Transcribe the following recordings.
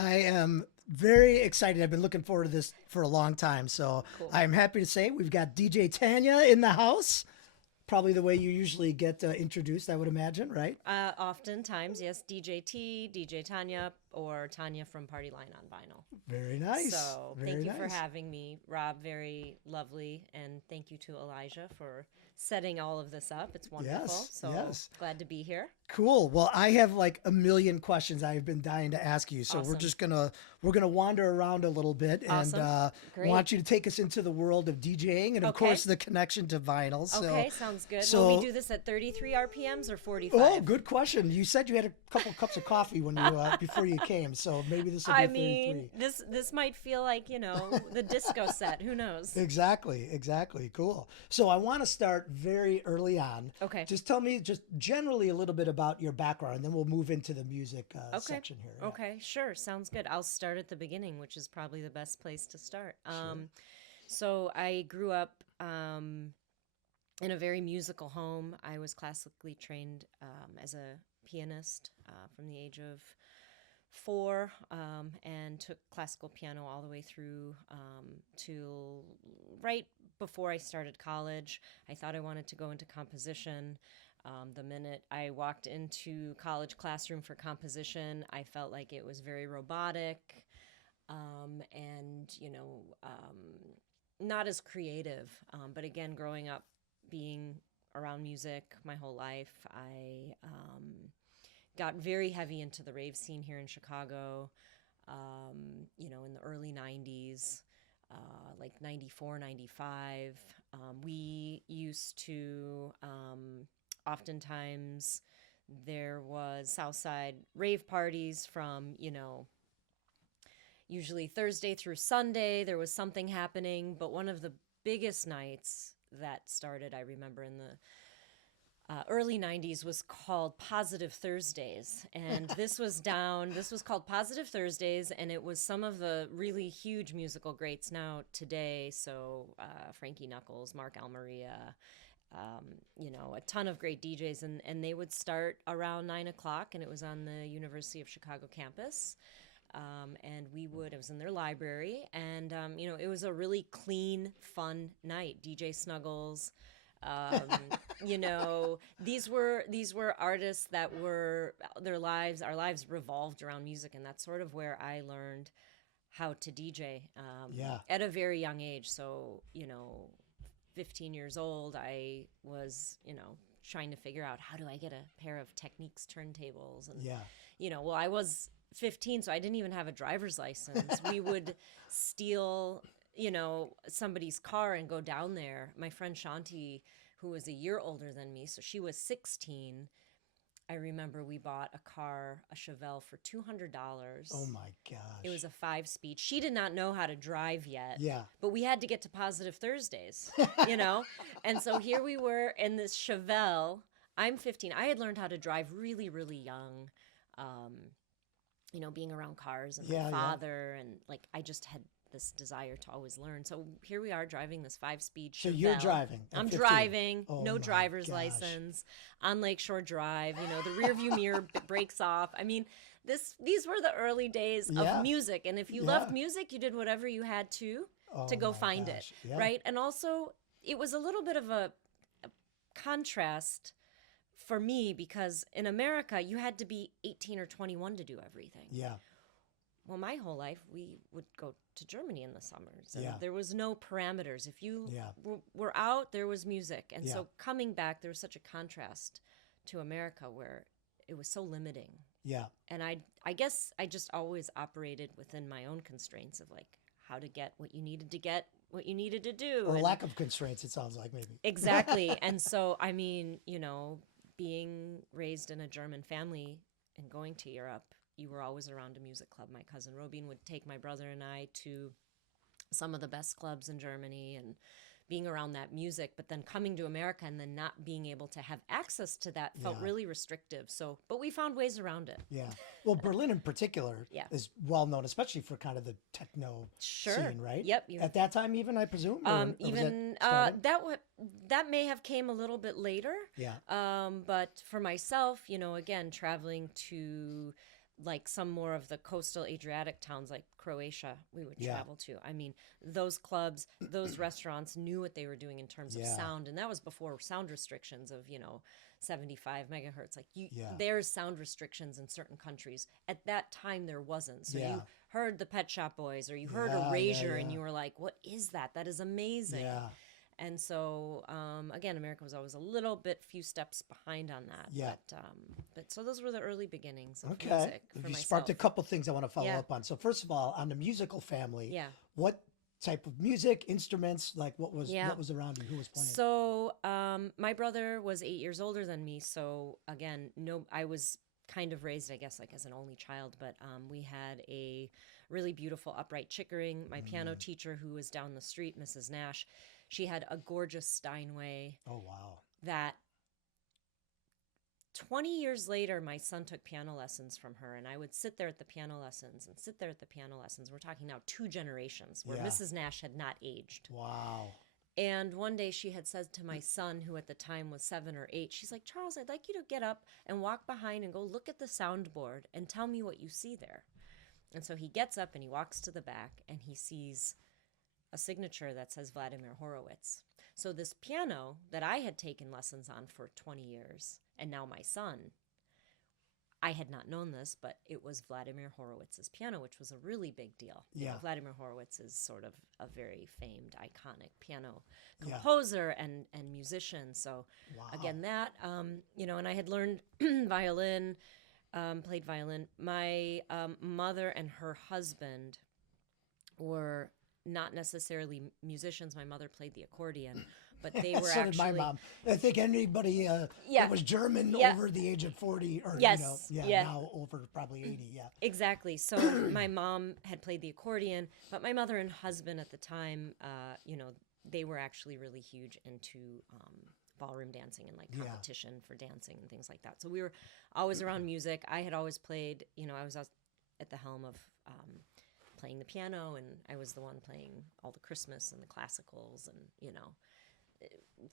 I am very excited. I've been looking forward to this for a long time. So Cool. I'm happy to say we've got DJ Tanya in the house. Probably the way you usually get introduced, I would imagine, right? Oftentimes, yes, DJ T, DJ Tanya, or Tanya from Party Line on Vinyl. Very nice. So thank Very you for nice. having me, Rob. Very lovely. And thank you to Elijah for setting all of this up. It's wonderful. Yes. So Yes. glad to be here. Cool. Well, I have like a million questions I've been dying to ask you. So Awesome. we're gonna wander around a little bit and Awesome. Great. want you to take us into the world of DJing and of Okay. course the connection to vinyl. So Okay, sounds good. so- Will we do this at 33 RPMs or 45? oh, good question. You said you had a couple cups of coffee when you before you came, so maybe this will be I 33. mean, this might feel like, the disco set. Who knows? Exactly. Cool. So I want to start very early on. Okay. Just tell me just generally a little bit about your background, and then we'll move into the music section here. Yeah. Okay, sure. Sounds good. I'll start at the beginning, which is probably the best place to start. So I grew up in a very musical home. I was classically trained as a pianist from the age of 4 and took classical piano all the way through to right before I started college. I thought I wanted to go into composition. The minute I walked into college classroom for composition, I felt like it was very robotic and, not as creative. But again, growing up being around music my whole life, I got very heavy into the rave scene here in Chicago, in the early 90s. Like 94, 95. We used to, oftentimes, there was Southside rave parties from, usually Thursday through Sunday. There was something happening, but one of the biggest nights that started, I remember in the early 90s, was called Positive Thursdays. And this was called Positive Thursdays, and it was some of the really huge musical greats now today. So Frankie Knuckles, Mark Almeria, a ton of great DJs. And they would start around 9 o'clock, and it was on the University of Chicago campus. And it was in their library. And, it was a really clean, fun night. DJ Snuggles. These were artists that were our lives revolved around music, and that's sort of where I learned how to DJ at a very young age. So 15 years old, I was trying to figure out, how do I get a pair of Techniques turntables, and I was 15, so I didn't even have a driver's license. We would steal somebody's car and go down there. My friend Shanti, who was a year older than me, so she was 16. I remember we bought a Chevelle for $200. Oh my gosh. It was a 5-speed. She did not know how to drive yet. Yeah. But we had to get to Positive Thursdays, And so here we were in this Chevelle. I'm 15. I had learned how to drive really, really young. Being around cars and my father, and like I just had this desire to always learn. So here we are driving this 5-speed Chevelle. So you're driving. I'm 15. driving, Oh no my driver's gosh. license, on Lakeshore Drive. The rear view mirror breaks off. I mean, these were the early days of music. And if you loved music, you did whatever you had to go my find gosh. it, Yeah. right? And also, it was a little bit of a contrast for me, because in America, you had to be 18 or 21 to do everything. Yeah. Well, my whole life, we would go to Germany in the summers. And Yeah. there was no parameters. If you Yeah. were out, there was music. And Yeah. so coming back, there was such a contrast to America where it was so limiting. Yeah. And I guess I just always operated within my own constraints of like how to get what you needed to get, what you needed to do. Or and lack of constraints, it sounds like maybe. Exactly. And so, I mean, being raised in a German family and going to Europe, you were always around a music club. My cousin Robin would take my brother and I to some of the best clubs in Germany and being around that music, but then coming to America and then not being able to have access to that felt really restrictive. So, but we found ways around it. Yeah. Well, Berlin in particular Yeah. is well known, especially for kind of the techno scene, right? Yep. At that time, even, I presume? Or was Even it starting? that may have came a little bit later. Yeah. But for myself, again, traveling to like some more of the coastal Adriatic towns like Croatia, we would travel to. I mean, those clubs, those restaurants knew what they were doing in terms of sound. And that was before sound restrictions of, 75 megahertz. Like there's sound restrictions in certain countries. At that time, there wasn't. So you heard the Pet Shop Boys or you heard Erasure and you were like, what is that? That is amazing. Yeah. And so, again, America was always a little bit, few steps behind on that. Yeah. But so those were the early beginnings of music for you myself. Sparked a couple things I want to follow up on. So first of all, on the musical family, what type of music, instruments, like what was around you? Who was playing? So my brother was 8 years older than me. So again, I was kind of raised, I guess, like as an only child, but we had a really beautiful upright Chickering. My piano teacher, who was down the street, Mrs. Nash, she had a gorgeous Steinway. Oh, wow. That 20 years later, my son took piano lessons from her, and I would sit there at the piano lessons and sit there at the piano lessons. We're talking now 2 generations where Mrs. Nash had not aged. Wow. And one day she had said to my son, who at the time was 7 or 8, she's like, Charles, I'd like you to get up and walk behind and go look at the soundboard and tell me what you see there. And so he gets up and he walks to the back and he sees a signature that says Vladimir Horowitz. So this piano that I had taken lessons on for 20 years, and now my son, I had not known this, but it was Vladimir Horowitz's piano, which was a really big deal. Yeah. Vladimir Horowitz is sort of a very famed, iconic piano composer and musician. So again, that, and I had learned violin, played violin. My mother and her husband were not necessarily musicians. My mother played the accordion, but they were so actually. Did my mom. I think anybody that was German over the age of 40, or now over probably 80. Yeah, exactly. So my mom had played the accordion, but my mother and husband at the time, they were actually really huge into ballroom dancing and like competition for dancing and things like that. So we were always around music. I had always played. I was at the helm of. Playing the piano, and I was the one playing all the Christmas and the classicals, and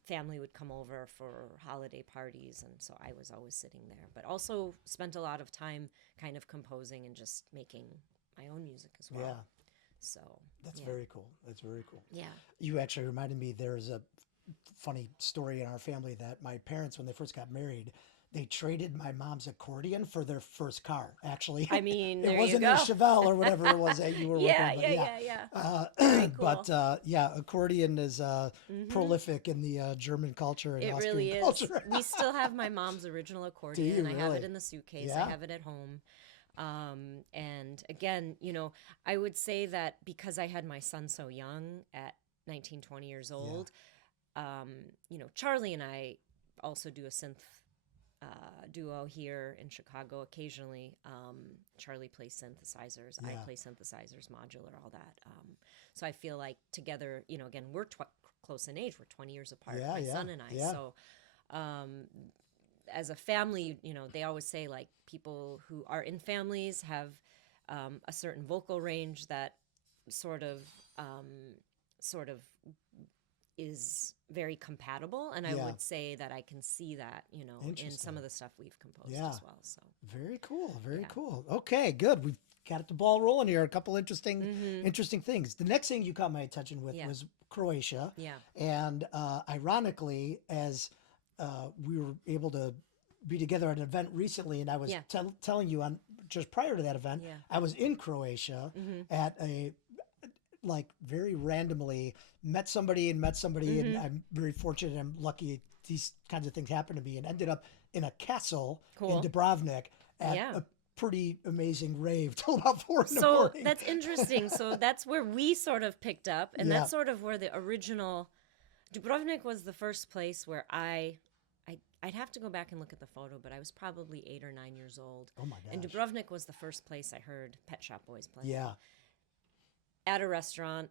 family would come over for holiday parties, and so I was always sitting there, but also spent a lot of time kind of composing and just making my own music as well. Yeah. So that's very cool. That's very cool. Yeah. You actually reminded me, there's a funny story in our family that my parents, when they first got married, they traded my mom's accordion for their first car, actually. I mean, it wasn't a Chevelle or whatever it was that you were working on. Very cool. But accordion is prolific in the German culture and Austrian really culture. Is. We still have my mom's original accordion. Do you I have it in the suitcase. I have it at home. And again, I would say that because I had my son so young at 19, 20 years old, Charlie and I also do a synth duo here in Chicago occasionally. Charlie plays synthesizers. I play synthesizers, modular, all that. So I feel like together, again, we're close in age. We're 20 years apart, my son and I. Yeah. So as a family, they always say like people who are in families have a certain vocal range that sort of is very compatible, and I would say that I can see that, in some of the stuff we've composed as well. So very cool, very cool. Okay, good. We've got the ball rolling here. A couple interesting things. The next thing you caught my attention with was Croatia. Yeah, and ironically, as we were able to be together at an event recently, and I was telling you on just prior to that event, I was in Croatia at a. Like very randomly met somebody, and I'm very fortunate and lucky these kinds of things happen to me, and ended up in a castle in Dubrovnik at a pretty amazing rave till about 4 in the morning. So that's interesting. So that's where we sort of picked up, and that's sort of where the original Dubrovnik was the first place where I'd have to go back and look at the photo, but I was probably 8 or 9 years old. Oh my gosh. And Dubrovnik was the first place I heard Pet Shop Boys play. Yeah. At a restaurant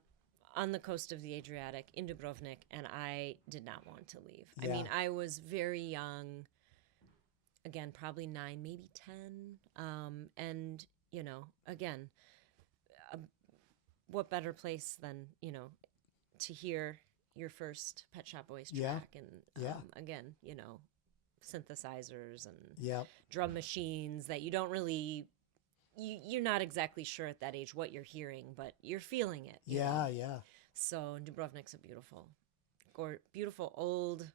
on the coast of the Adriatic in Dubrovnik, and I did not want to leave. I mean, I was very young, again, probably 9, maybe 10. And, again, what better place than, to hear your first Pet Shop Boys track and, again, synthesizers and drum machines that you don't really you're not exactly sure at that age what you're hearing, but you're feeling it. Yeah, know? yeah. So Dubrovnik's a beautiful old,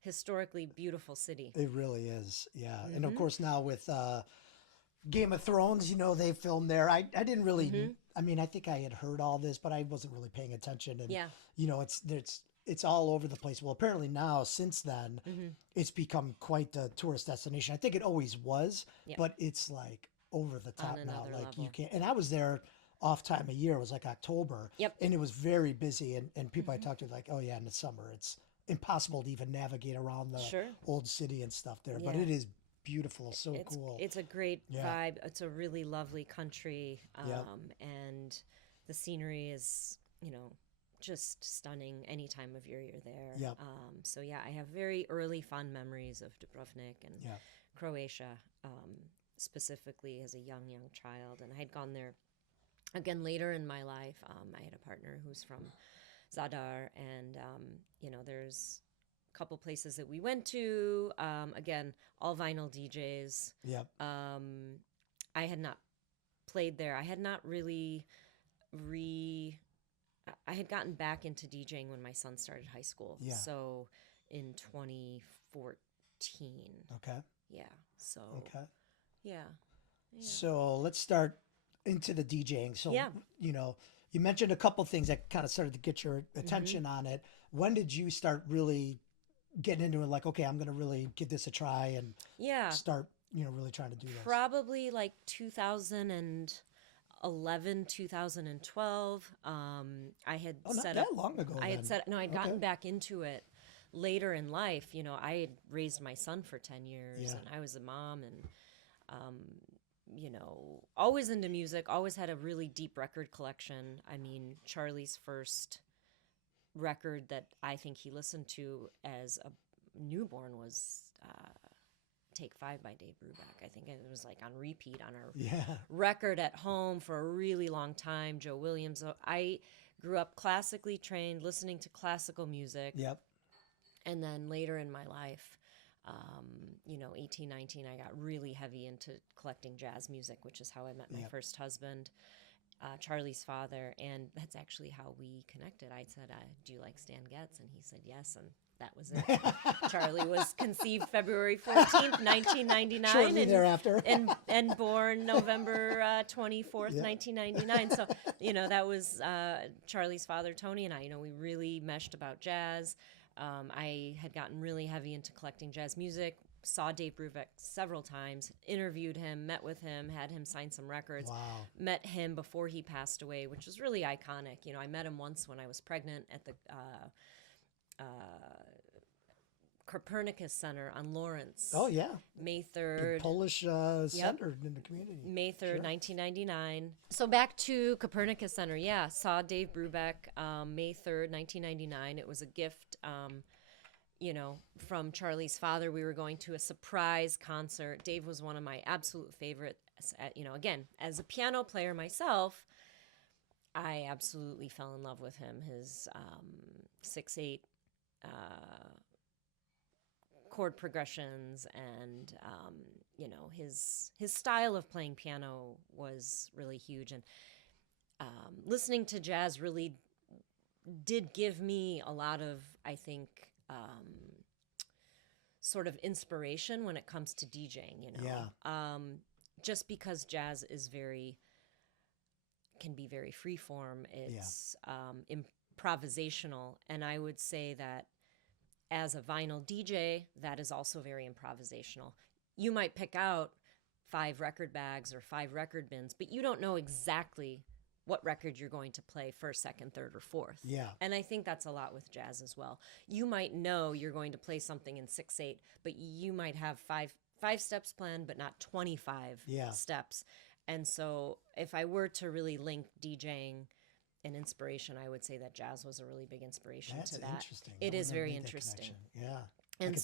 historically beautiful city. It really is. Yeah. And of course now with Game of Thrones, they filmed there. I didn't really, I mean, I think I had heard all this, but I wasn't really paying attention. And, it's all over the place. Well, apparently now, since then, it's become quite a tourist destination. I think it always was, but it's like over the top now. Like level. You can't, and I was there off time of year. It was like October. Yep. And it was very busy. And people I talked to like, oh yeah, in the summer, it's impossible to even navigate around the old city and stuff there. Yeah. But it is beautiful. So cool. It's a great vibe. It's a really lovely country. And the scenery is, just stunning any time of year you're there. Yep. So yeah, I have very early fond memories of Dubrovnik and Croatia, specifically as a young child. And I had gone there again later in my life. I had a partner who's from Zadar, and there's a couple places that we went to. Again, all vinyl DJs. Yep. I had not played there. I had not really I had gotten back into DJing when my son started high school. Yeah. So in 2014. Okay. Yeah. So. Okay. Yeah. So let's start into the DJing. So, you mentioned a couple things that kind of started to get your attention on it. When did you start really getting into it? Like, okay, I'm going to really give this a try and start, really trying to do this. Probably like 2011, 2012. I had not set that up long ago. I'd gotten back into it later in life. I had raised my son for 10 years and I was a mom and, always into music, always had a really deep record collection. I mean, Charlie's first record that I think he listened to as a newborn was Take 5 by Dave Brubeck. I think it was like on repeat on our record at home for a really long time. Joe Williams. So I grew up classically trained, listening to classical music. Yep. And then later in my life, 18, 19, I got really heavy into collecting jazz music, which is how I met my first husband, Charlie's father. And that's actually how we connected. I said, do you like Stan Getz? And he said, yes. And that was it. Charlie was conceived February 14th, 1999. Shortly thereafter. and born November 24th, 1999. So, that was Charlie's father, Tony, and I. We really meshed about jazz. I had gotten really heavy into collecting jazz music, saw Dave Brubeck several times, interviewed him, met with him, had him sign some records. Wow. Met him before he passed away, which was really iconic. I met him once when I was pregnant at the Copernicus Center on Lawrence. Oh, yeah. May 3rd. The Polish center in the community. May 3rd, 1999. So back to Copernicus Center. Yeah, saw Dave Brubeck May 3rd, 1999. It was a gift, from Charlie's father. We were going to a surprise concert. Dave was one of my absolute favorites. Again, as a piano player myself, I absolutely fell in love with him. His 6/8 chord progressions and his style of playing piano was really huge, and listening to jazz really did give me a lot of, I think, sort of inspiration when it comes to DJing. Just because jazz is can be very freeform. It's improvisational, and I would say that as a vinyl DJ, that is also very improvisational. You might pick out 5 record bags or 5 record bins, but you don't know exactly what record you're going to play first, second, third, or fourth. Yeah. And I think that's a lot with jazz as well. You might know you're going to play something in 6/8, but you might have five steps planned, but not 25 steps. And so if I were to really link DJing and inspiration, I would say that jazz was a really big inspiration to that. That's interesting. It is very interesting. Yeah. And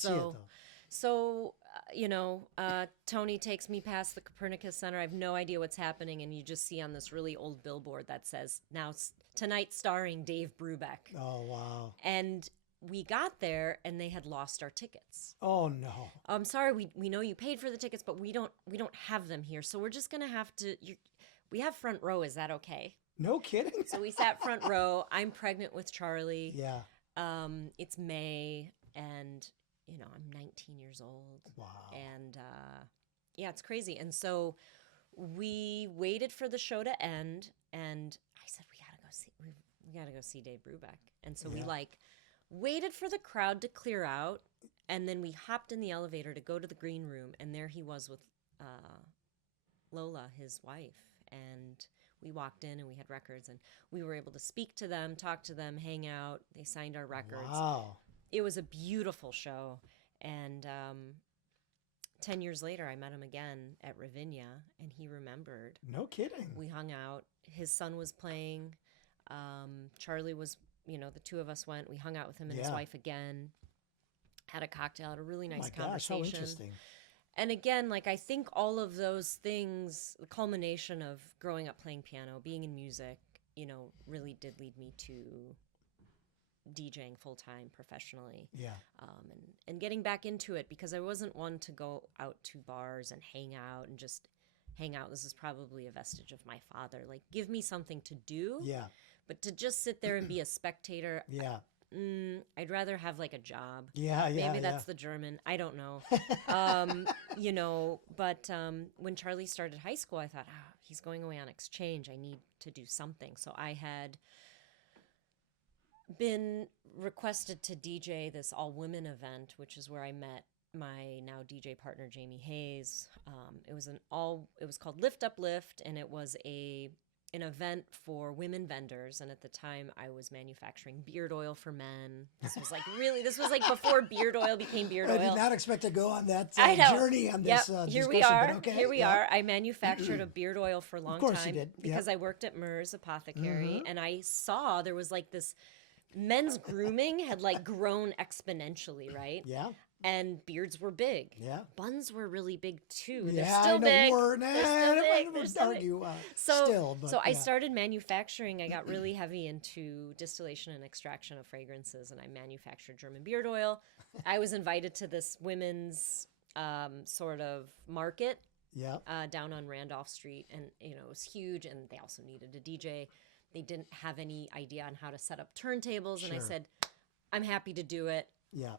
Tony takes me past the Copernicus Center. I have no idea what's happening, and you just see on this really old billboard that says, tonight starring Dave Brubeck. Oh, wow. And we got there and they had lost our tickets. Oh no. I'm sorry, we know you paid for the tickets, but we don't have them here. So we're just going to have to we have front row. Is that okay? No kidding. So we sat front row. I'm pregnant with Charlie. Yeah. It's May, and I'm 19 years old. Wow. And yeah, it's crazy. And so we waited for the show to end, and I said we gotta go see Dave Brubeck. And so we waited for the crowd to clear out, and then we hopped in the elevator to go to the green room, and there he was with Lola, his wife, and we walked in and we had records, and we were able to speak to them, talk to them, hang out. They signed our records. Wow. It was a beautiful show. And 10 years later, I met him again at Ravinia, and he remembered. No kidding. We hung out. His son was playing. Charlie was, the two of us went. We hung out with him and his wife again. Had a cocktail, had a really nice conversation. Gosh, how interesting. And again, I think all of those things, the culmination of growing up playing piano, being in music, really did lead me to DJing full-time professionally. Yeah. And getting back into it, because I wasn't one to go out to bars and hang out and just hang out. This is probably a vestige of my father. Give me something to do. Yeah. But to just sit there and be a spectator. Yeah. I'd rather have a job. Yeah, Maybe that's the German. I don't know. But when Charlie started high school, I thought, he's going away on exchange. I need to do something. So I had been requested to DJ this all-women event, which is where I met my now DJ partner, Jamie Hayes. It was called Lift Up Lift, and it was an event for women vendors, and at the time I was manufacturing beard oil for men. This was before beard oil became beard oil. I did not expect to go on that journey on this Here we are. Okay. Here we are. I manufactured a beard oil for a long time. Of course you did. Because I worked at Murs Apothecary, and I saw there was this men's grooming had grown exponentially, right? Yeah. And beards were big. Yeah. Buns were really big too. They're Yeah, still I know. big. They're still big. So I started manufacturing. I got really heavy into distillation and extraction of fragrances, and I manufactured German beard oil. I was invited to this women's sort of market down on Randolph Street, and it was huge, and they also needed a DJ. They didn't have any idea on how to set up turntables, and I said, I'm happy to do it. Yeah.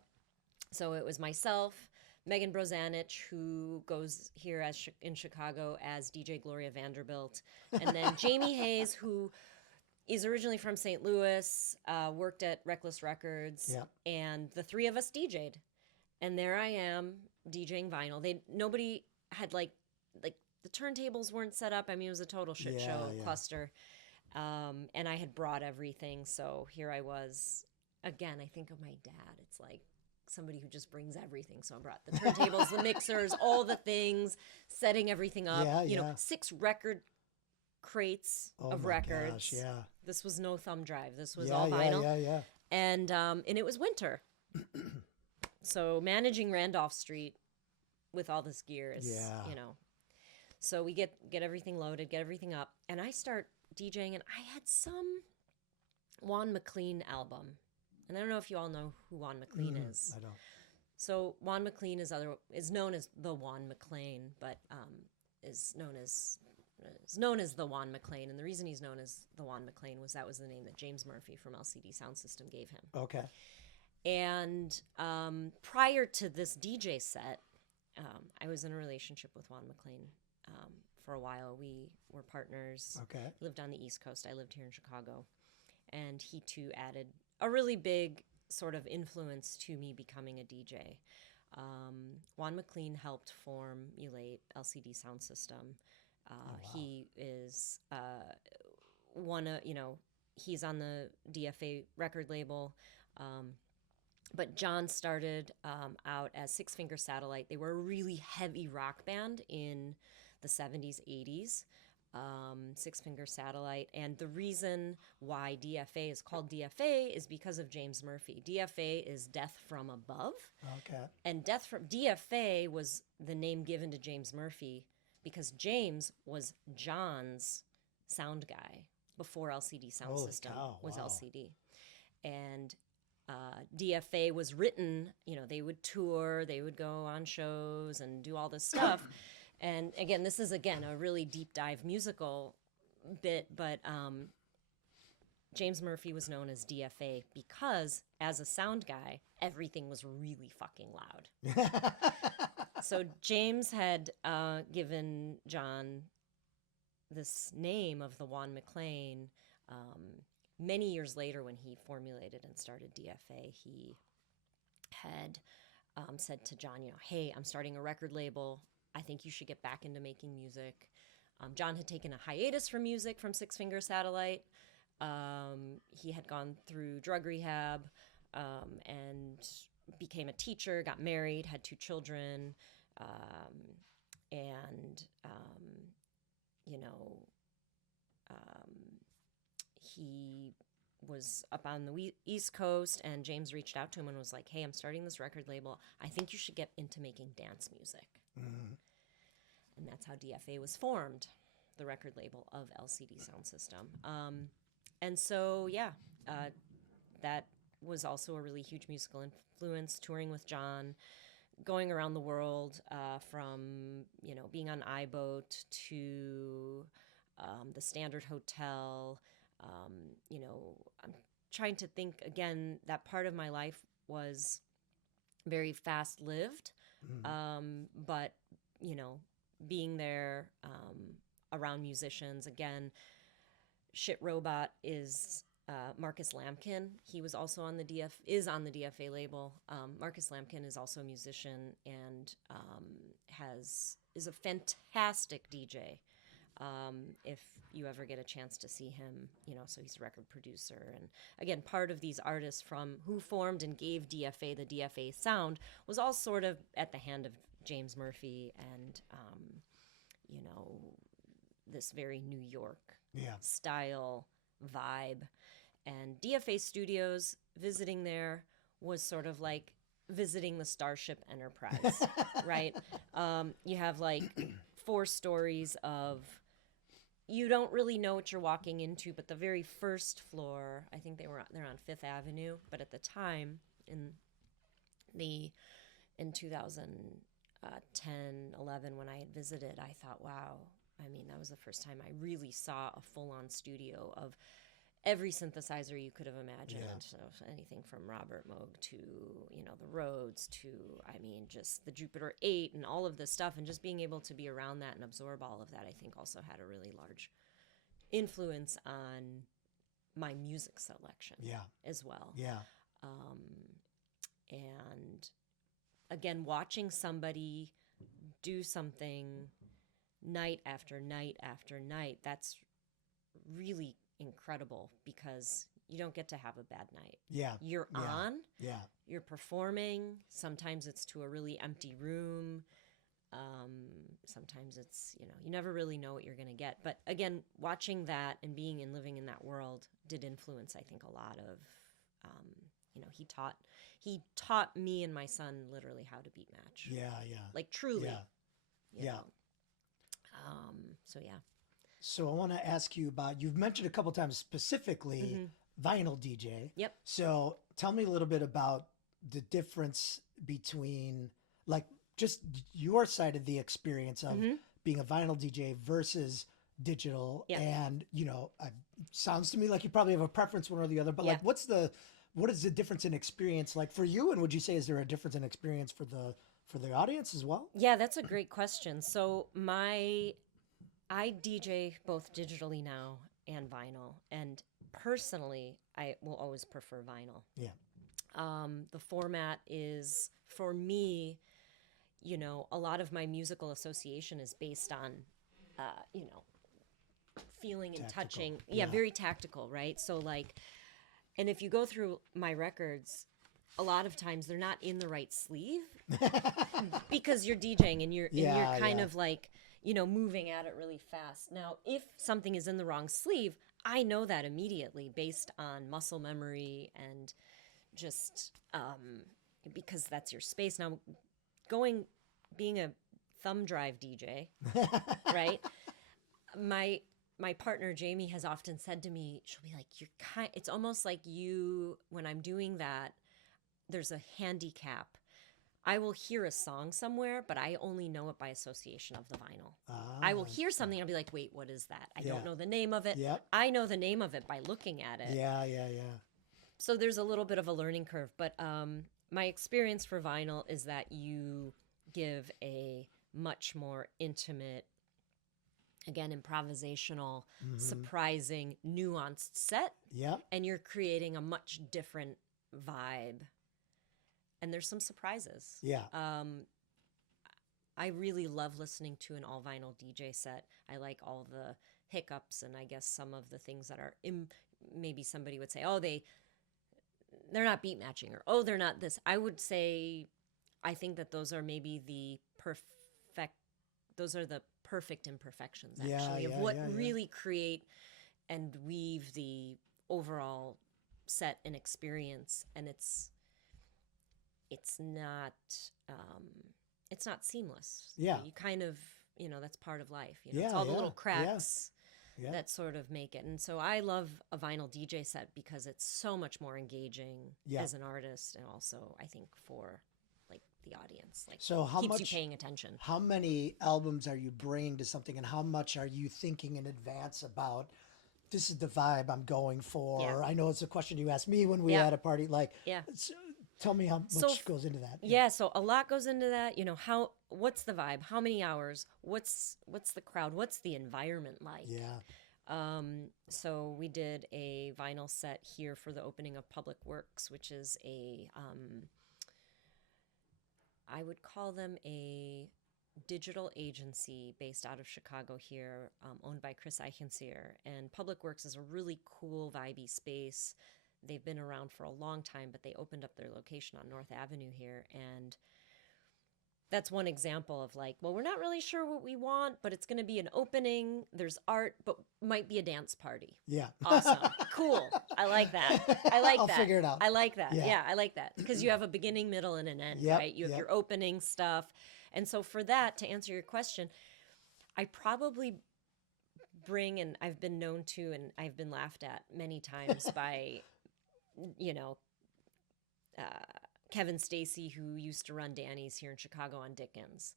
So it was myself, Megan Brozanich, who goes here in Chicago as DJ Gloria Vanderbilt, and then Jamie Hayes, who is originally from St. Louis, worked at Reckless Records, and the three of us DJ'd. And there I am DJing vinyl. Nobody had the turntables weren't set up. I mean, it was a total shit show cluster. And I had brought everything, so here I was. Again, I think of my dad. It's somebody who just brings everything. So I brought the turntables, the mixers, all the things, setting everything up. 6 record crates of records. Gosh, yeah. This was no thumb drive. This was all vinyl. Yeah. And it was winter. So managing Randolph Street with all this gear is, So we get everything loaded, get everything up, and I start DJing, and I had some Juan McLean album. And I don't know if you all know who Juan McLean is. I don't. So Juan McLean is known as the Juan McLean, but is known as the Juan McLean. And the reason he's known as the Juan McLean was that was the name that James Murphy from LCD Sound System gave him. Okay. And prior to this DJ set, I was in a relationship with Juan McLean for a while. We were partners. Okay. Lived on the East Coast. I lived here in Chicago. And he too added a really big sort of influence to me becoming a DJ. Juan McLean helped formulate LCD Sound System. Wow. He is he's on the DFA record label. But John started out as Six Finger Satellite. They were a really heavy rock band in the 70s, 80s. Six Finger Satellite. And the reason why DFA is called DFA is because of James Murphy. DFA is Death from Above. Okay. And DFA was the name given to James Murphy because James was John's sound guy before LCD Sound System was LCD. And DFA was written, they would tour, they would go on shows and do all this stuff. And again, this is a really deep dive musical bit, but James Murphy was known as DFA because as a sound guy, everything was really fucking loud. So James had given John this name of the Juan McLean. Many years later, when he formulated and started DFA, he had said to John, hey, I'm starting a record label. I think you should get back into making music. John had taken a hiatus from music from Six Finger Satellite. He had gone through drug rehab and became a teacher, got married, had 2 children, he was up on the East Coast, and James reached out to him and was like, hey, I'm starting this record label. I think you should get into making dance music. Mm-hmm. And that's how DFA was formed, the record label of LCD Sound System. And so, that was also a really huge musical influence, touring with John, going around the world from, being on iBoat to the Standard Hotel. I'm trying to think, again, that part of my life was very fast-lived, but, being there around musicians, again, Shit Robot is Marcus Lampkin. He was also on the DFA label. Marcus Lampkin is also a musician and is a fantastic DJ. If you ever get a chance to see him, so he's a record producer. And again, part of these artists from who formed and gave DFA the DFA sound was all sort of at the hand of James Murphy and, this very New York style vibe. And DFA Studios, visiting there was sort of like visiting the Starship Enterprise, right? You have like 4 stories of, you don't really know what you're walking into, but the very first floor, I think they're on Fifth Avenue, but at the time in 2010, 11, when I had visited, I thought, wow, that was the first time I really saw a full-on studio of every synthesizer you could have imagined. Yeah. So anything from Robert Moog to, the Rhodes to, just the Jupiter 8 and all of this stuff, and just being able to be around that and absorb all of that, I think also had a really large influence on my music selection as well. Yeah. And again, watching somebody do something night after night after night, that's really incredible because you don't get to have a bad night. Yeah. You're on. Yeah. You're performing. Sometimes it's to a really empty room. Sometimes it's, you never really know what you're going to get. But again, watching that and being and living in that world did influence, I think, a lot of, he taught me and my son literally how to beat match. Yeah, yeah. Like truly. Yeah. So I want to ask you about, you've mentioned a couple times specifically vinyl DJ. Yep. So tell me a little bit about the difference between like just your side of the experience of being a vinyl DJ versus digital. Yep. And, sounds to me like you probably have a preference one or the other, but like what is the difference in experience like for you? And would you say, is there a difference in experience for the audience as well? Yeah, that's a great question. So I DJ both digitally now and vinyl, and personally, I will always prefer vinyl. Yeah. The format is, for me, a lot of my musical association is based on, feeling and touching. Yeah, very tactical, right? So like, and if you go through my records, a lot of times they're not in the right sleeve because you're DJing and you're kind of like, moving at it really fast. Now, if something is in the wrong sleeve, I know that immediately based on muscle memory and just because that's your space. Now, being a thumb drive DJ, right? My my partner Jamie has often said to me, she'll be like, it's almost like you, when I'm doing that, there's a handicap. I will hear a song somewhere, but I only know it by association of the vinyl. I will hear something and I'll be like, wait, what is that? I don't know the name of it. Yep. I know the name of it by looking at it. Yeah. So there's a little bit of a learning curve, but my experience for vinyl is that you give a much more intimate, again, improvisational, surprising, nuanced set. Yep. And you're creating a much different vibe. And there's some surprises. Yeah. I really love listening to an all vinyl DJ set. I like all the hiccups and I guess some of the things that are maybe somebody would say, oh, they're not beat matching, or oh, they're not this. I would say I think that those are maybe the perfect imperfections actually of what really create and weave the overall set and experience. And it's not seamless. Yeah. You kind of, that's part of life. It's all the little cracks that sort of make it. And so I love a vinyl DJ set because it's so much more engaging as an artist, and also I think for like the audience, like so how keeps much, you paying attention. How many albums are you bringing to something, and how much are you thinking in advance about, this is the vibe I'm going for? Yeah. I know it's a question you asked me when we had a party. Like, tell me how much goes into that. Yeah, so a lot goes into that. What's the vibe? How many hours? What's the crowd? What's the environment like? Yeah. So we did a vinyl set here for the opening of Public Works, which is I would call them a digital agency based out of Chicago here, owned by Chris Eichenseer. And Public Works is a really cool, vibey space. They've been around for a long time, but they opened up their location on North Avenue here. And that's one example of like, well, we're not really sure what we want, but it's going to be an opening. There's art, but might be a dance party. Yeah. Awesome. Cool. I like that. I'll figure it out. I like that. Yeah, I like that. Because you have a beginning, middle, and an end, right? You have your opening stuff. And so for that, to answer your question, I probably bring, and I've been known to, and I've been laughed at many times by, Kevin Stacy, who used to run Danny's here in Chicago on Dickens.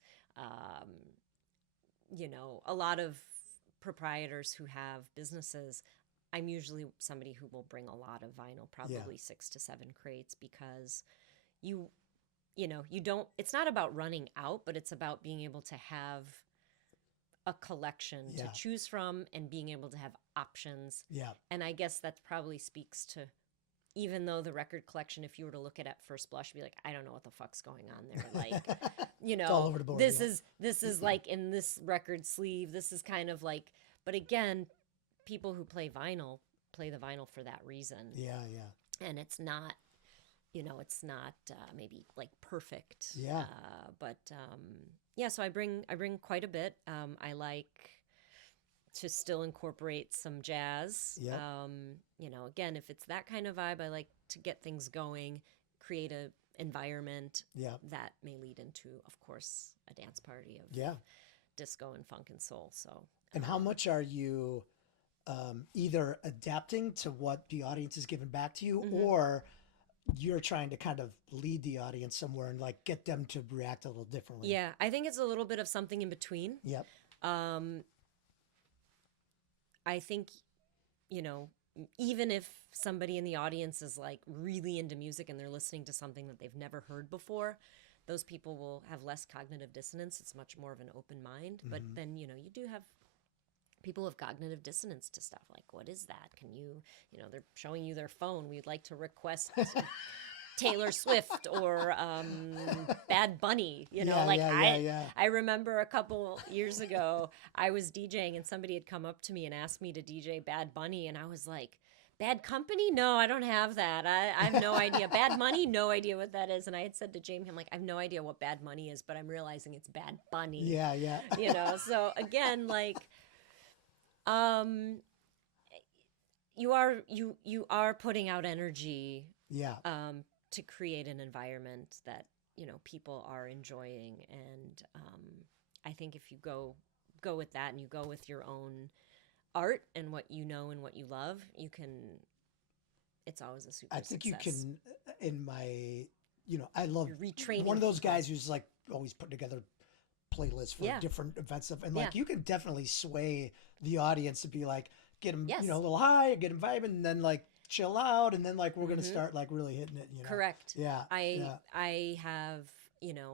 A lot of proprietors who have businesses, I'm usually somebody who will bring a lot of vinyl, probably 6 to 7 crates, because you don't, it's not about running out, but it's about being able to have a collection to choose from and being able to have options. Yeah. And I guess that probably speaks to, even though the record collection, if you were to look at first blush, be like, I don't know what the fuck's going on there. Like, it's all over the board, this is like in this record sleeve, this is kind of like, but again, people who play the vinyl for that reason. Yeah, yeah. And it's not, it's not maybe like perfect. Yeah. So I bring quite a bit. I like to still incorporate some jazz. Yep. Again, if it's that kind of vibe, I like to get things going, create a environment that may lead into, of course, a dance party of disco and funk and soul. So, and how much are you either adapting to what the audience is giving back to you, or you're trying to kind of lead the audience somewhere and like get them to react a little differently? Yeah, I think it's a little bit of something in between. Yep. I think, even if somebody in the audience is like really into music and they're listening to something that they've never heard before, those people will have less cognitive dissonance. It's much more of an open mind. But then, you do have people with cognitive dissonance to stuff like, what is that? Can you, they're showing you their phone. We'd like to request Taylor Swift or Bad Bunny, I remember a couple years ago, I was DJing and somebody had come up to me and asked me to DJ Bad Bunny. And I was like, Bad Company? No, I don't have that. I have no idea. Bad Money? No idea what that is. And I had said to Jamie, I'm like, I have no idea what Bad Money is, but I'm realizing it's Bad Bunny. Yeah, yeah. So again, like, you are putting out energy. Yeah. To create an environment that, people are enjoying. And I think if you go with that and you go with your own art and what you know and what you love, you can. It's always a super. I think success. you can. In my, I love retraining. One of those people. guys who's like always putting together playlists for different events stuff, and like you can definitely sway the audience to be like, get them, a little high, get them vibing, and then like chill out, and then like we're gonna start like really hitting it. Correct. Yeah. I have,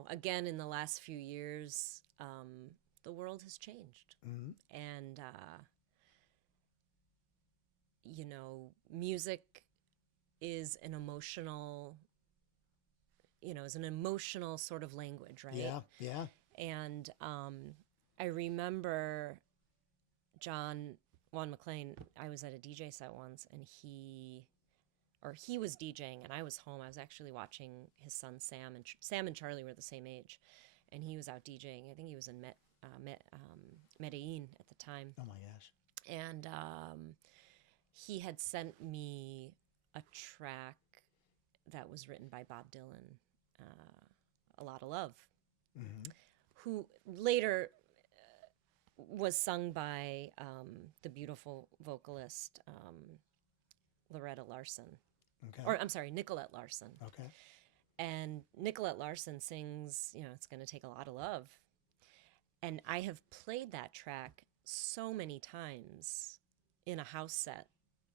again in the last few years, the world has changed, and music is an emotional, sort of language, right? Yeah. And I remember John McClain. I was at a DJ set once, and he was DJing, and I was home. I was actually watching his son Sam, and Sam and Charlie were the same age, and he was out DJing. I think he was in Medellin at the time. Oh my gosh! And he had sent me a track that was written by Bob Dylan, "A Lot of Love," who later was sung by the beautiful vocalist Loretta Larson. Okay. Or I'm sorry, Nicolette Larson. Okay. And Nicolette Larson sings, "It's going to take a lot of love." And I have played that track so many times in a house set,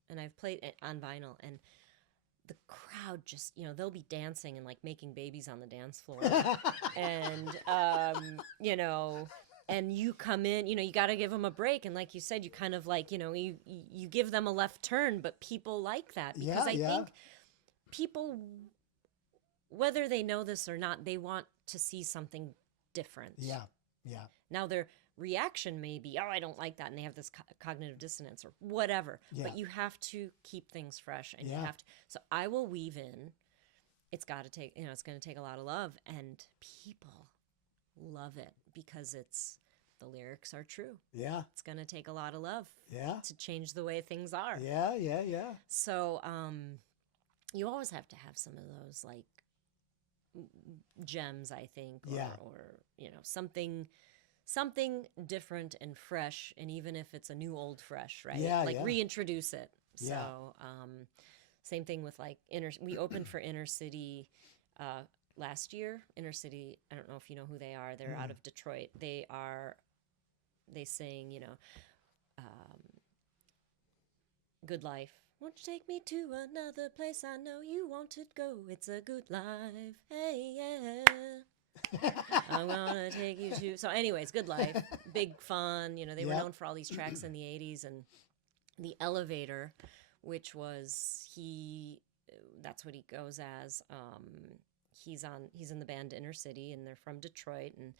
and I've played it on vinyl, and the crowd just, they'll be dancing and like making babies on the dance floor. And, and you come in, you got to give them a break. And like you said, you kind of like, you give them a left turn, but people like that because I think people, whether they know this or not, they want to see something different. Yeah. Now their reaction may be, "Oh, I don't like that," and they have this cognitive dissonance or whatever. Yeah. But you have to keep things fresh, and you have to. So I will weave in. It's got to take, it's going to take a lot of love, and people love it because the lyrics are true. Yeah, it's going to take a lot of love. Yeah, to change the way things are. Yeah. So you always have to have some of those like gems, I think, or something different and fresh, and even if it's a new old fresh, right? Reintroduce it. So same thing with like we opened for Inner City last year. Inner City, I don't know if you know who they are. They're out of Detroit. They sing, Good Life. Won't you take me to another place I know you want to go? It's a good life. Hey, yeah. I'm gonna take you to. So anyways, Good Life. Big fun. They were known for all these tracks in the 80s. And The Elevator, which was that's what he goes as. He's in the band Inner City, and they're from Detroit. And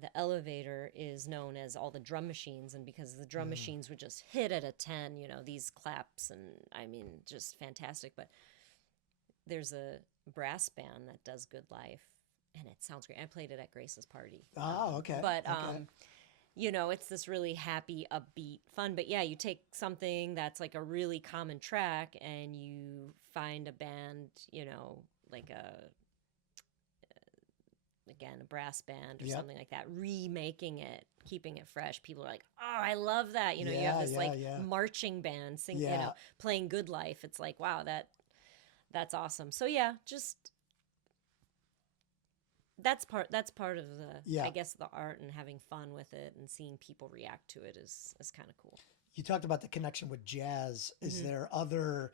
The Elevator is known as all the drum machines, and because the drum machines would just hit at a 10, these claps, and I mean, just fantastic. But there's a brass band that does Good Life, and it sounds great. I played it at Grace's party. Oh, okay. But it's this really happy, upbeat, fun. But yeah, you take something that's like a really common track, and you find a band, like a brass band or something like that, remaking it, keeping it fresh. People are like, "Oh, I love that." You have this marching band playing Good Life. It's like, wow, that's awesome. So yeah, just that's part of the I guess the art, and having fun with it and seeing people react to it is kind of cool. You talked about the connection with jazz. Is there other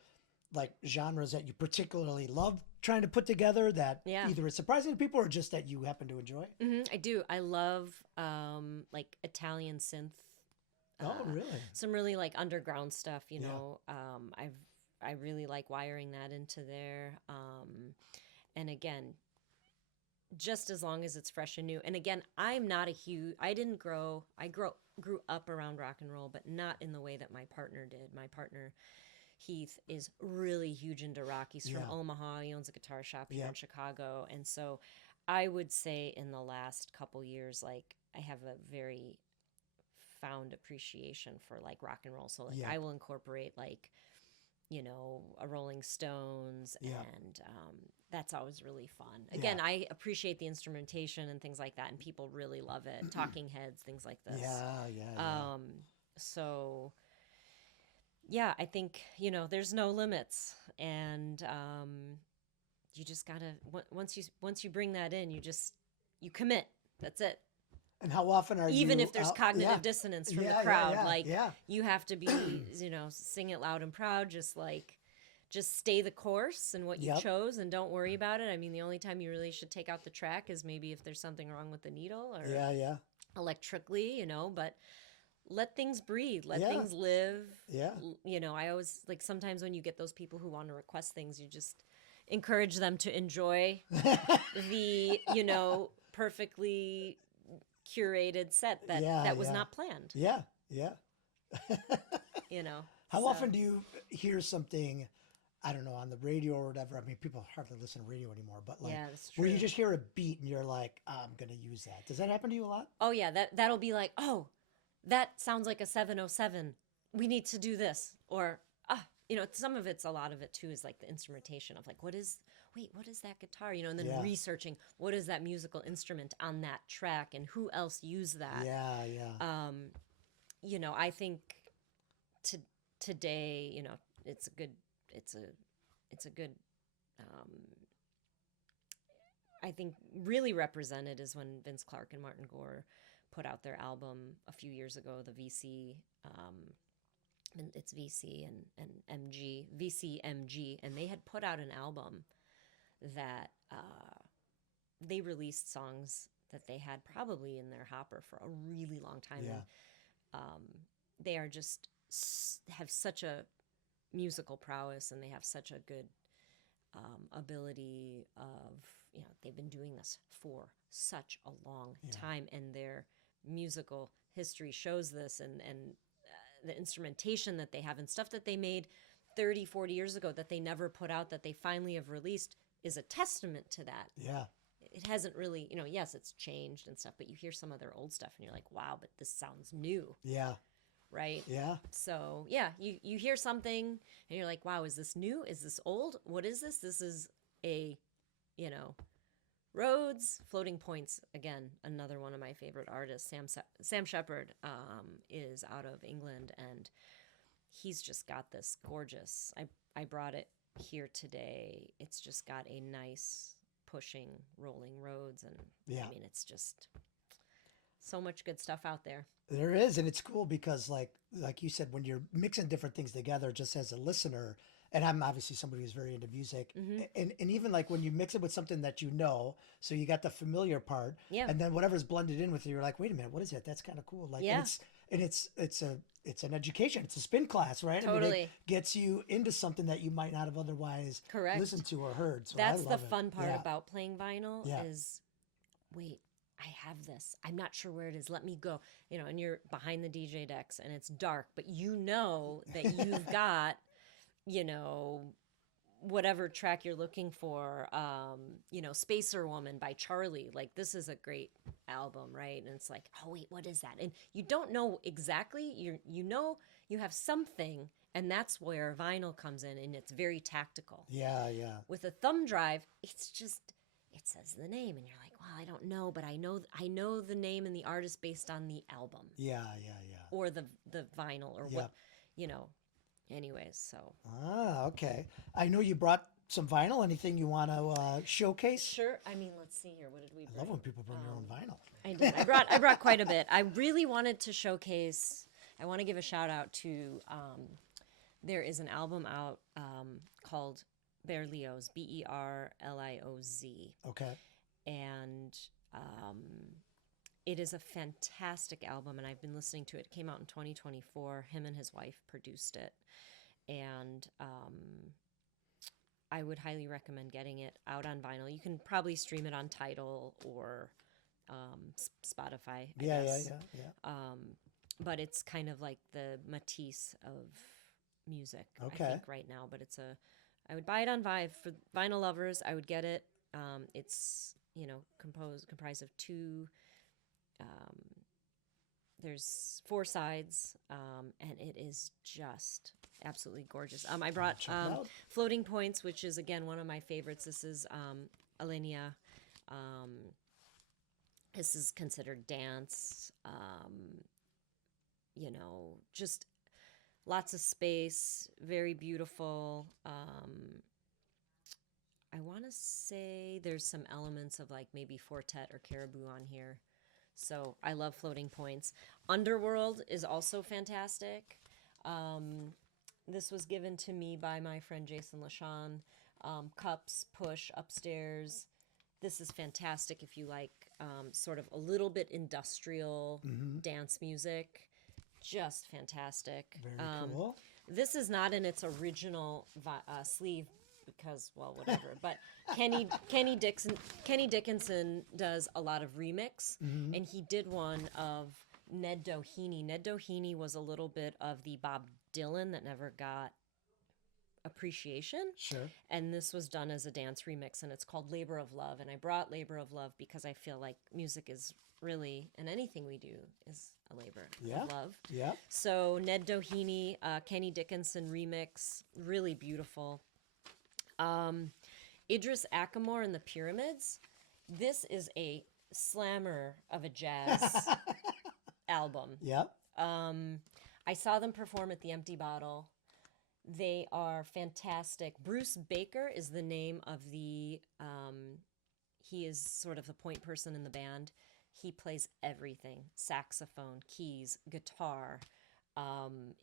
like genres that you particularly love trying to put together that either is surprising to people or just that you happen to enjoy? I do. I love like Italian synth. Oh, really? Some really like underground stuff, I really like wiring that into there. And again, just as long as it's fresh and new. And again, I'm not I grew up around rock and roll, but not in the way that my partner did. My partner, Heath, is really huge into rock. He's from Omaha. He owns a guitar shop here in Chicago. And so I would say in the last couple years, like I have a very found appreciation for like rock and roll. So like I will incorporate like, a Rolling Stones, and that's always really fun. Again, I appreciate the instrumentation and things like that, and people really love it. Talking Heads, things like this. So yeah, I think, there's no limits, and you just gotta, once you bring that in, you commit. That's it. And how often are even you if there's out? cognitive dissonance from the crowd, like Yeah. you have to be, sing it loud and proud, just stay the course and what you chose, and don't worry about it. I mean, the only time you really should take out the track is maybe if there's something wrong with the needle or electrically, but let things breathe, let things live. Yeah. I always, like, sometimes when you get those people who want to request things, you just encourage them to enjoy the, perfectly curated set that was not planned. Yeah. How So. often do you hear something, I don't know, on the radio or whatever? I mean, people hardly listen to radio anymore, but like, that's true. where you just hear a beat and you're like, I'm going to use that. Does that happen to you a lot? Oh yeah, that'll be like, oh, that sounds like a 707. We need to do this. Or, some of it's, a lot of it too is like the instrumentation of like, what is that guitar? And then researching what is that musical instrument on that track and who else used that. Yeah. I think today, it's a good, I think really represented is when Vince Clarke and Martin Gore put out their album a few years ago, the VC, and it's VC and MG, VCMG, and they had put out an album that they released songs that they had probably in their hopper for a really long time. Yeah. And they are just have such a musical prowess, and they have such a good ability of, they've been doing this for such a long time, and their musical history shows this, and the instrumentation that they have and stuff that they made 30, 40 years ago that they never put out, that they finally have released, is a testament to that. Yeah. It hasn't really, yes, it's changed and stuff, but you hear some of their old stuff and you're like, wow, but this sounds new. Yeah. Right? Yeah. So, yeah, you hear something and you're like, wow, is this new? Is this old? What is this? This is a, Rhodes, Floating Points, again, another one of my favorite artists. Sam Shepard is out of England, and he's just got this gorgeous, I brought it here today. It's just got a nice pushing, rolling Rhodes, and I mean, it's just so much good stuff out there. There is, and it's cool because like you said, when you're mixing different things together, just as a listener, and I'm obviously somebody who's very into music, and even like when you mix it with something that so you got the familiar part, and then whatever's blended in with it, you're like, wait a minute, what is it? That's kind of cool. Like, it's an education. It's a spin class, right? Totally. I mean, it gets you into something that you might not have otherwise listened to or heard. So that's the it. fun part about playing vinyl is, wait, I have this. I'm not sure where it is. Let me go. And you're behind the DJ decks and it's dark, but that you've got, whatever track you're looking for, Spacer Woman by Charlie. Like, this is a great album, right? And it's like, oh wait, what is that? And you don't know exactly. You have something, and that's where vinyl comes in, and it's very tactical. Yeah. With a thumb drive, it's just, it says the name, and you're like, well, I don't know, but I know the name and the artist based on the album. Yeah. Or the vinyl, or what, anyways, so. Okay. I know you brought some vinyl. Anything you want to showcase? Sure. I mean, let's see here. What did we bring? I love when people bring their own vinyl. I did. I brought quite a bit. I really wanted to showcase, I want to give a shout out to, there is an album out called Berlioz, Berlioz. Okay. And it is a fantastic album, and I've been listening to it. It came out in 2024. Him and his wife produced it. And I would highly recommend getting it out on vinyl. You can probably stream it on Tidal or Spotify, I guess. Yeah. But it's kind of like the Matisse of music, okay. I think, right now. But I would buy it on Vive. For vinyl lovers, I would get it. It's, comprised of two, there's 4 sides, and it is just absolutely gorgeous. I brought Floating Points, which is, again, one of my favorites. This is Alenia. This is considered dance. just lots of space, very beautiful. I want to say there's some elements of like maybe Fortet or Caribou on here. So I love floating points. Underworld is also fantastic. This was given to me by my friend Jason LaShawn. Cups, Push, Upstairs. This is fantastic if you like sort of a little bit industrial dance music. Just fantastic. Very cool. This is not in its original sleeve because, well, whatever. But Kenny Dickinson does a lot of remix, and he did one of Ned Doheny. Ned Doheny was a little bit of the Bob Dylan that never got appreciation. Sure. And this was done as a dance remix, and it's called Labor of Love. And I brought Labor of Love because I feel like music is really, and anything we do is a labor of love. Yeah. So Ned Doheny, Kenny Dickinson remix, really beautiful. Idris Ackamore and the Pyramids. This is a slammer of a jazz album. Yep. I saw them perform at the Empty Bottle. They are fantastic. Bruce Baker is the name of the, he is sort of the point person in the band. He plays everything, saxophone, keys, guitar.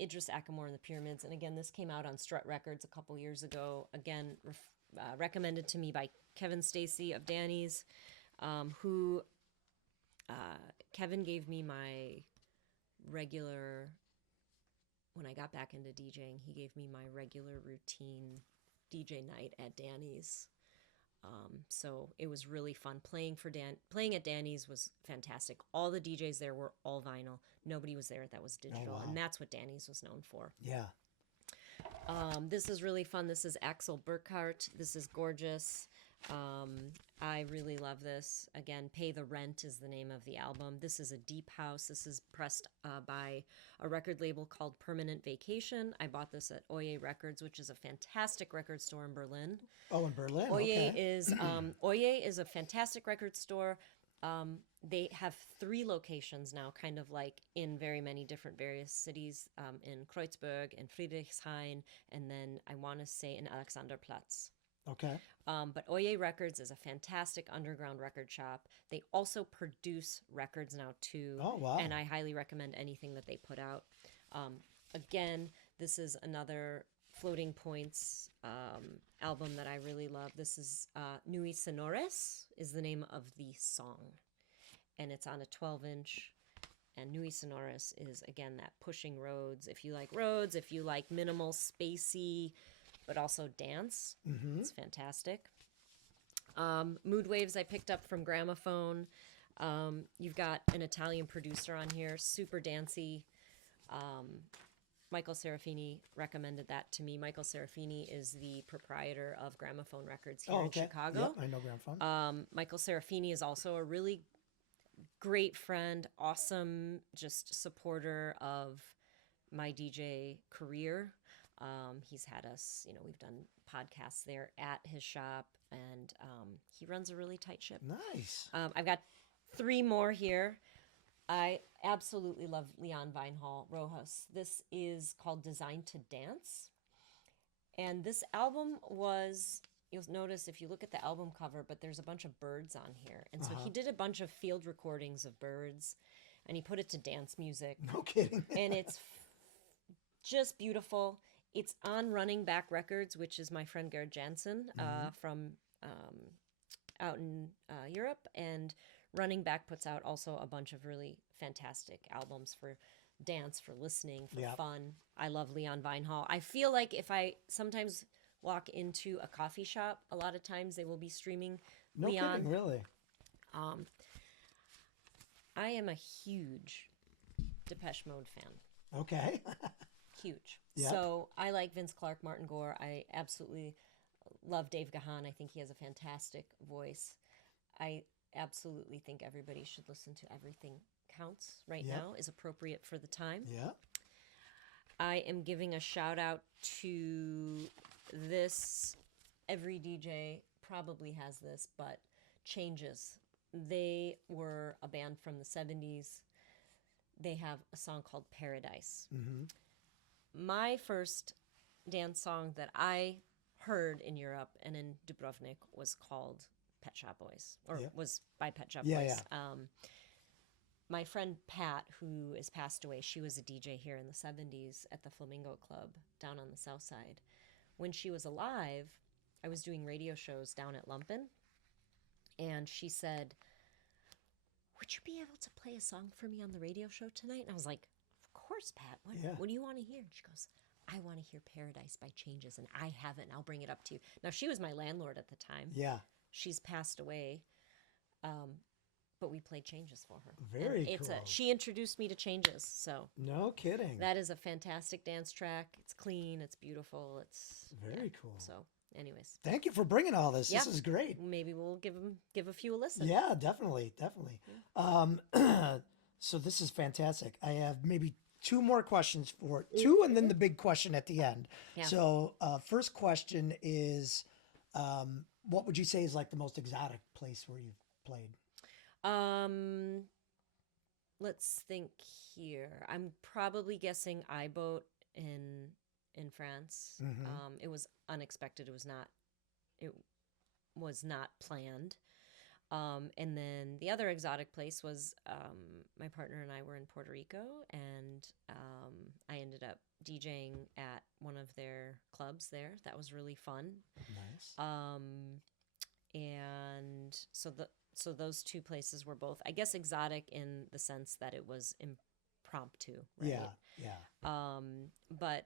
Idris Ackamore and the Pyramids. And again, this came out on Strut Records a couple years ago. Again, recommended to me by Kevin Stacy of Danny's, who Kevin gave me my regular, when I got back into DJing, he gave me my regular routine DJ night at Danny's. So it was really fun. Playing at Danny's was fantastic. All the DJs there were all vinyl. Nobody was there that was digital. Oh, wow. And that's what Danny's was known for. Yeah. This is really fun. This is Axel Burkhart. This is gorgeous. I really love this. Again, Pay the Rent is the name of the album. This is a deep house. This is pressed by a record label called Permanent Vacation. I bought this at Oye Records, which is a fantastic record store in Berlin. Oh, in Berlin? Oye Okay. is Oye is a fantastic record store. They have 3 locations now, kind of like in very many different various cities, in Kreuzberg, in Friedrichshain, and then I want to say in Alexanderplatz. Okay. But Oye Records is a fantastic underground record shop. They also produce records now too. Oh, wow. And I highly recommend anything that they put out. Again, this is another Floating Points album that I really love. This is Nui Sonores is the name of the song. And it's on a 12-inch. And Nui Sonores is, again, that pushing Rhodes. If you like Rhodes, if you like minimal, spacey, but also dance, it's fantastic. Mood Waves I picked up from Gramophone. You've got an Italian producer on here, super dancey. Michael Serafini recommended that to me. Michael Serafini is the proprietor of Gramophone Records here in Chicago. Yep, I know Gramophone. Michael Serafini is also a really great friend, awesome, just supporter of my DJ career. He's had us, we've done podcasts there at his shop, and he runs a really tight ship. Nice. I've got 3 more here. I absolutely love Leon Vinehall Rojas. This is called Designed to Dance. And this album was, you'll notice if you look at the album cover, but there's a bunch of birds on here. And so he did a bunch of field recordings of birds, and he put it to dance music. No kidding. And it's just beautiful. It's on Running Back Records, which is my friend Gerd Jansen from out in Europe. And Running Back puts out also a bunch of really fantastic albums for dance, for listening, for fun. I love Leon Vinehall. I feel like if I sometimes walk into a coffee shop, a lot of times they will be streaming Leon. No kidding, really? I am a huge Depeche Mode fan. Okay. Huge. Yep. So I like Vince Clarke, Martin Gore. I absolutely love Dave Gahan. I think he has a fantastic voice. I absolutely think everybody should listen to Everything Counts right now, is appropriate for the time. Yeah. I am giving a shout out to this. Every DJ probably has this, but Changes. They were a band from the 70s. they have a song called Paradise. Mm-hmm. My first dance song that I heard in Europe and in Dubrovnik was called Pet Shop Boys, or was by Pet Shop Boys. Yeah. My friend Pat, who is passed away, she was a DJ here in the 70s at the Flamingo Club down on the south side. When she was alive, I was doing radio shows down at Lumpen, and she said, would you be able to play a song for me on the radio show tonight? And I was like, of course, Pat. What do you want to hear? And she goes, I want to hear Paradise by Changes, and I have it, and I'll bring it up to you. Now, she was my landlord at the time. Yeah. She's passed away, but we played Changes for her. Very cool. She introduced me to Changes, so. No kidding. That is a fantastic dance track. It's clean. It's beautiful. It's very cool. So, anyways. Thank you for bringing all this. Yeah. This is great. Maybe we'll give a few a listen. Yeah, definitely. Yeah. So this is fantastic. I have maybe two more questions and then the big question at the end. Yeah. So first question is, what would you say is like the most exotic place where you've played? Let's think here. I'm probably guessing iBoat in France. Mm-hmm. It was unexpected. It was not planned. And then the other exotic place was my partner and I were in Puerto Rico, and I ended up DJing at one of their clubs there. That was really fun. Nice. And so those two places were both, I guess, exotic in the sense that it was impromptu, right? Yeah. But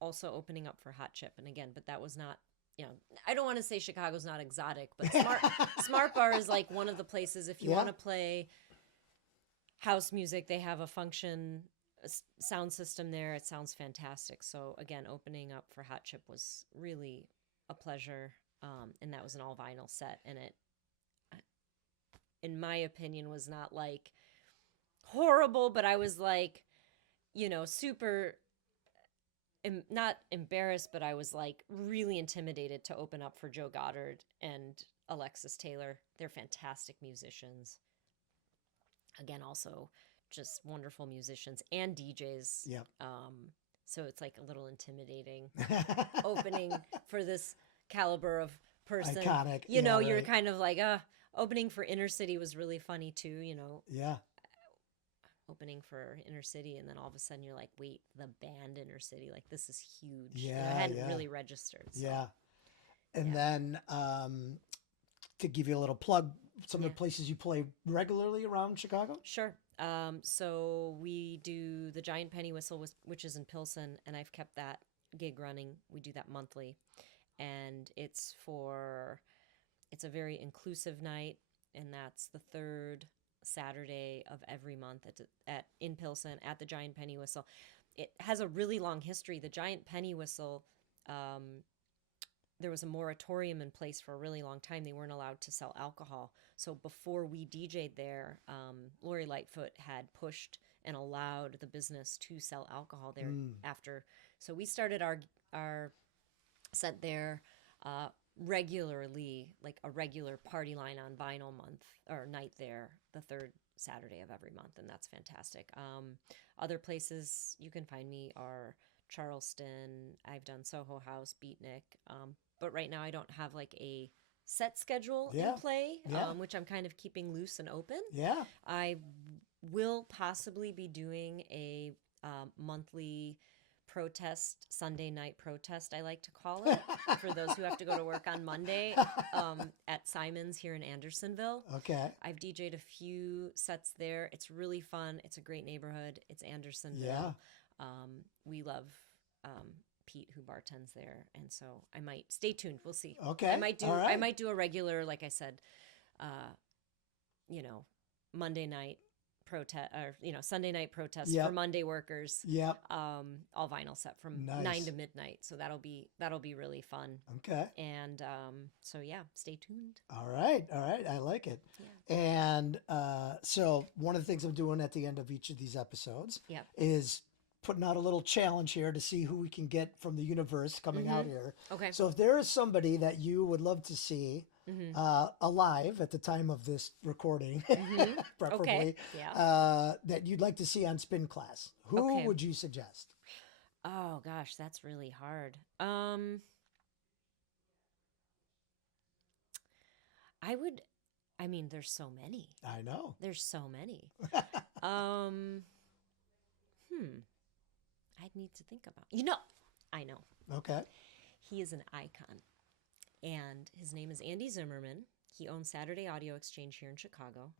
also opening up for Hot Chip, and again, but that was not. I don't want to say Chicago's not exotic, but Smart Bar is like one of the places, if you want to play house music, they have a sound system there. It sounds fantastic. So again, opening up for Hot Chip was really a pleasure. And that was an all vinyl set. And it, in my opinion, was not like horrible, but I was like, super... not embarrassed, but I was like really intimidated to open up for Joe Goddard and Alexis Taylor. They're fantastic musicians. Again, also just wonderful musicians and DJs. Yep. So it's like a little intimidating opening for this caliber of person. Iconic. You're right. Kind of like, opening for Inner City was really funny too, Yeah. Opening for Inner City, and then all of a sudden you're like, wait, the band Inner City, like this is huge. Yeah, I hadn't really registered. So. Yeah. And then to give you a little plug, some of the places you play regularly around Chicago? Sure. So we do the Giant Penny Whistle, which is in Pilsen, and I've kept that gig running. We do that monthly, and it's a very inclusive night, and that's the third Saturday of every month in Pilsen at the Giant Penny Whistle. It has a really long history. The Giant Penny Whistle, there was a moratorium in place for a really long time. They weren't allowed to sell alcohol. So before we DJ'd there, Lori Lightfoot had pushed and allowed the business to sell alcohol there after. So we started our set there regularly, like a regular party line on vinyl month or night there, the third Saturday of every month, and that's fantastic. Other places you can find me are Charleston. I've done Soho House, Beatnik, but right now I don't have like a set schedule in play, which I'm kind of keeping loose and open. Yeah, I will possibly be doing a monthly Sunday night protest, I like to call it, for those who have to go to work on Monday at Simon's here in Andersonville. Okay. I've DJ'd a few sets there. It's really fun. It's a great neighborhood. It's Andersonville. Yeah. We love Pete, who bartends there, and so I might stay tuned. We'll see. Okay. I might do a regular, like I said, Monday night protest, or Sunday night protest for Monday workers. Yep. All vinyl set from 9 to midnight. So that'll be really fun. Okay. And so stay tuned. All right. I like it. Yeah. And so one of the things I'm doing at the end of each of these episodes is putting out a little challenge here to see who we can get from the universe coming out here. Okay. So if there is somebody that you would love to see alive at the time of this recording, preferably, Okay. Yeah. that you'd like to see on Spin Class? Who would you suggest? Oh gosh, that's really hard. I mean, there's so many. I know. There's so many. Um, I'd need to think about. I know. Okay. He is an icon, and his name is Andy Zimmerman. He owns Saturday Audio Exchange here in Chicago.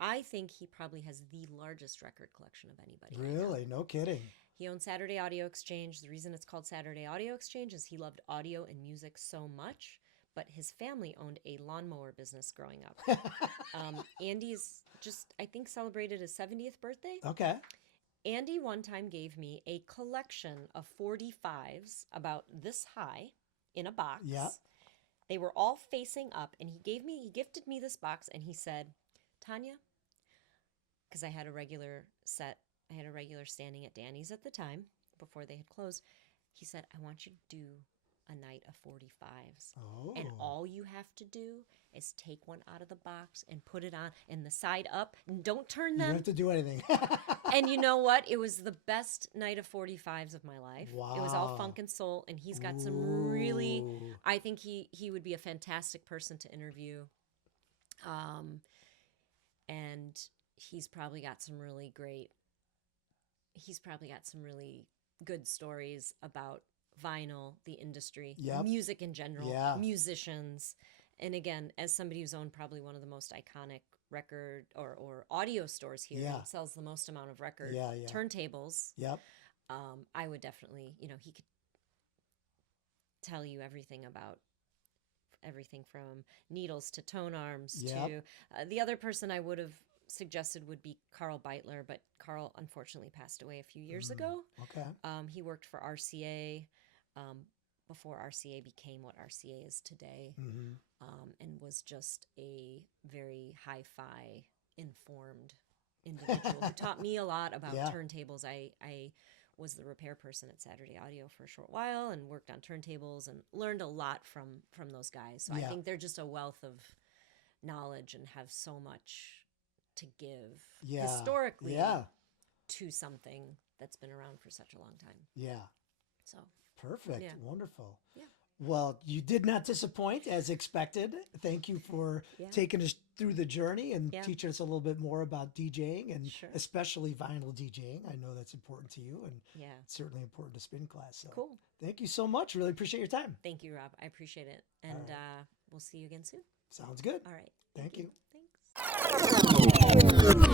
I think he probably has the largest record collection of anybody. Really? No kidding. He owns Saturday Audio Exchange. The reason it's called Saturday Audio Exchange is he loved audio and music so much, but his family owned a lawnmower business growing up. Andy's just, I think, celebrated his 70th birthday. Okay. Andy one time gave me a collection of 45s about this high in a box. Yeah. They were all facing up, and he gifted me this box, and he said, Tanja, because I had a regular standing at Danny's at the time before they had closed. He said, I want you to do a night of 45s. Oh. And all you have to do is take one out of the box and put it on and the side up. And don't turn them. You don't have to do anything. And you know what? It was the best night of 45s of my life. Wow. It was all funk and soul. And he's got some really, I think he would be a fantastic person to interview. And he's probably got some really good stories about vinyl, the industry, music in general, musicians. And again, as somebody who's owned probably one of the most iconic record or audio stores here, that sells the most amount of record turntables. Yep. I would definitely, he could tell you everything about everything from needles to tone arms to the other person I would have suggested would be Carl Beitler, but Carl unfortunately passed away a few years ago. Okay. He worked for RCA before RCA became what RCA is today, and was just a very hi-fi informed individual who taught me a lot about turntables. I was the repair person at Saturday Audio for a short while and worked on turntables and learned a lot from those guys. So I think they're just a wealth of knowledge and have so much to give historically to something that's been around for such a long time. Yeah. So perfect. Wonderful. Yeah. Well, you did not disappoint as expected. Thank you for taking us through the journey and teaching us a little bit more about DJing and especially vinyl DJing. I know that's important to you and it's certainly important to Spin Class. So cool. Thank you so much. Really appreciate your time. Thank you, Rob. I appreciate it. And we'll see you again soon. Sounds good. All right. Thank you. Thanks.